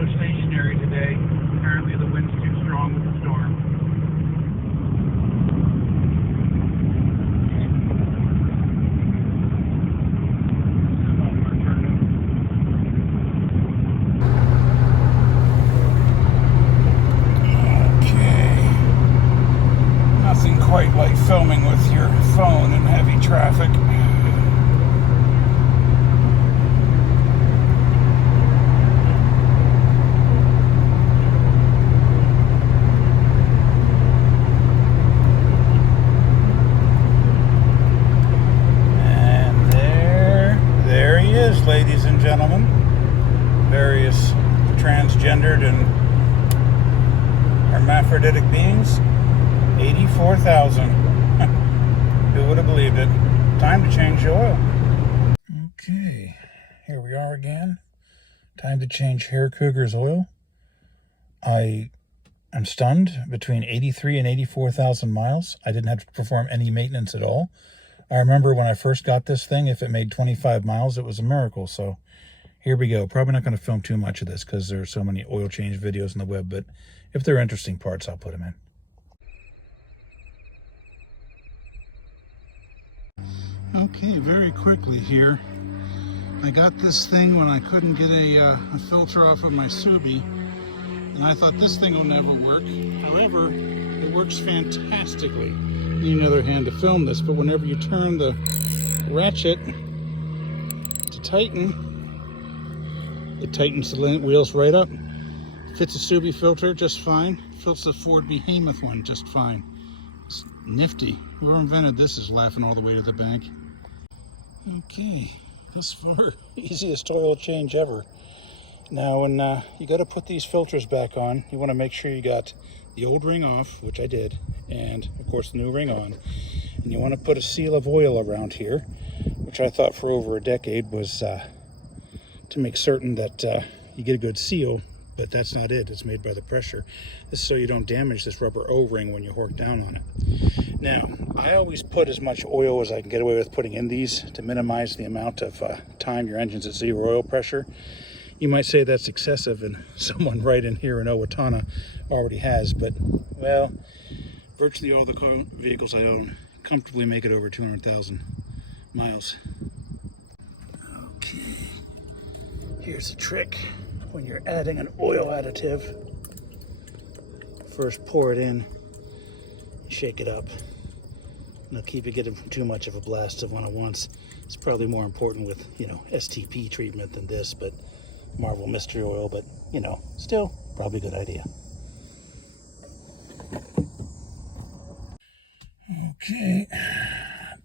are stationary today. Apparently the wind's too strong with the storm. Quite like filming with your phone in heavy traffic. And there he is, ladies and gentlemen. Various transgendered and hermaphroditic beings. 84,000. Who would have believed it? Time to change the oil. Okay, here we are again. Time to change Hair Cougar's oil. I am stunned. Between 83 and 84,000 miles. I didn't have to perform any maintenance at all. I remember when I first got this thing, if it made 25 miles, it was a miracle. So here we go. Probably not going to film too much of this because there are so many oil change videos on the web, but if they're interesting parts, I'll put them in. Okay, very quickly here. I got this thing when I couldn't get a filter off of my Subi, and I thought this thing will never work. However, it works fantastically. Need another hand to film this, but whenever you turn the ratchet to tighten, it tightens the wheels right up. Fits a Subi filter just fine. Fits the Ford Behemoth one just fine. It's nifty. Whoever invented this is laughing all the way to the bank. Okay, thus far, easiest oil change ever. Now, when you got to put these filters back on, you want to make sure you got the old ring off, which I did, and of course the new ring on. And you want to put a seal of oil around here, which I thought for over a decade was to make certain that you get a good seal, but that's not it. It's made by the pressure. This is so you don't damage this rubber O-ring when you hork down on it. Now, I always put as much oil as I can get away with putting in these to minimize the amount of time your engine's at zero oil pressure. You might say that's excessive, and someone right in here in Owatonna already has, but, well, virtually all the vehicles I own comfortably make it over 200,000 miles. Okay, here's the trick when you're adding an oil additive. First pour it in, shake it up. Now keep it getting too much of a blast of one at once. It's probably more important with, STP treatment than this, but Marvel Mystery Oil, but, still probably a good idea. Okay,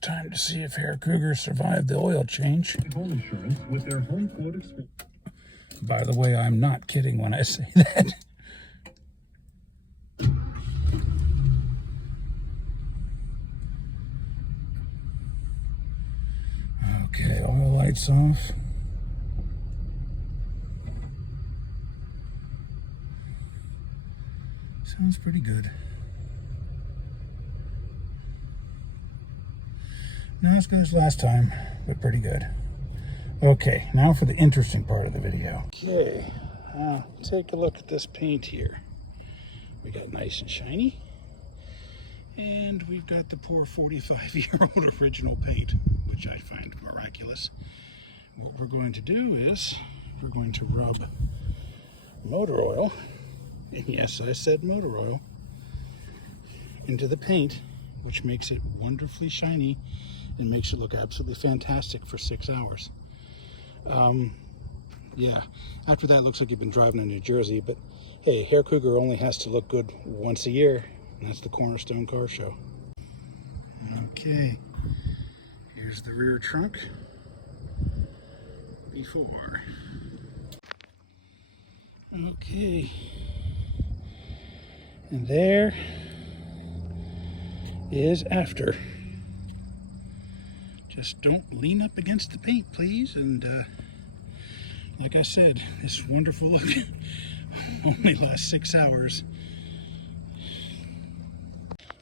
time to see if Hair Cougar survived the oil change. Home insurance with their home quote. By the way, I'm not kidding when I say that. Okay, all lights off. Sounds pretty good. Not as good as last time, but pretty good. Okay, now for the interesting part of the video. Okay, take a look at this paint here. We got nice and shiny. And we've got the poor 45-year-old original paint, which I find miraculous. What we're going to do is we're going to rub motor oil, and yes, I said motor oil, into the paint, which makes it wonderfully shiny and makes it look absolutely fantastic for 6 hours. Yeah, after that it looks like you've been driving in New Jersey, but hey, Hair Cougar only has to look good once a year, and that's the Cornerstone Car Show. Okay, here's the rear trunk before. Okay, and there is after. Just don't lean up against the paint, please, and like I said, this wonderful look only lasts 6 hours.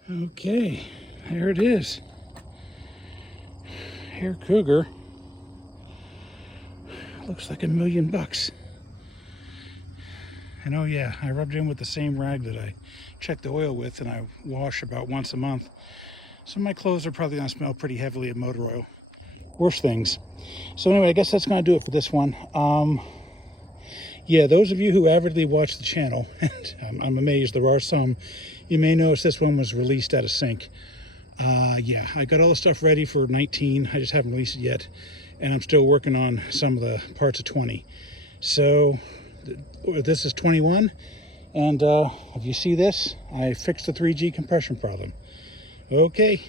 Okay, there it is. Hair Cougar. Looks like $1 million. And oh yeah, I rubbed it in with the same rag that I check the oil with, and I wash about once a month. So my clothes are probably gonna smell pretty heavily of motor oil. Worse things. So anyway, I guess that's gonna do it for this one. Yeah, those of you who avidly watch the channel, and I'm amazed there are some, you may notice this one was released out of sync. Yeah, I got all the stuff ready for 19. I just haven't released it yet, and I'm still working on some of the parts of 20. So this is 21, and if you see this, I fixed the 3G compression problem. Okay,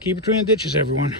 keep it between the ditches, everyone.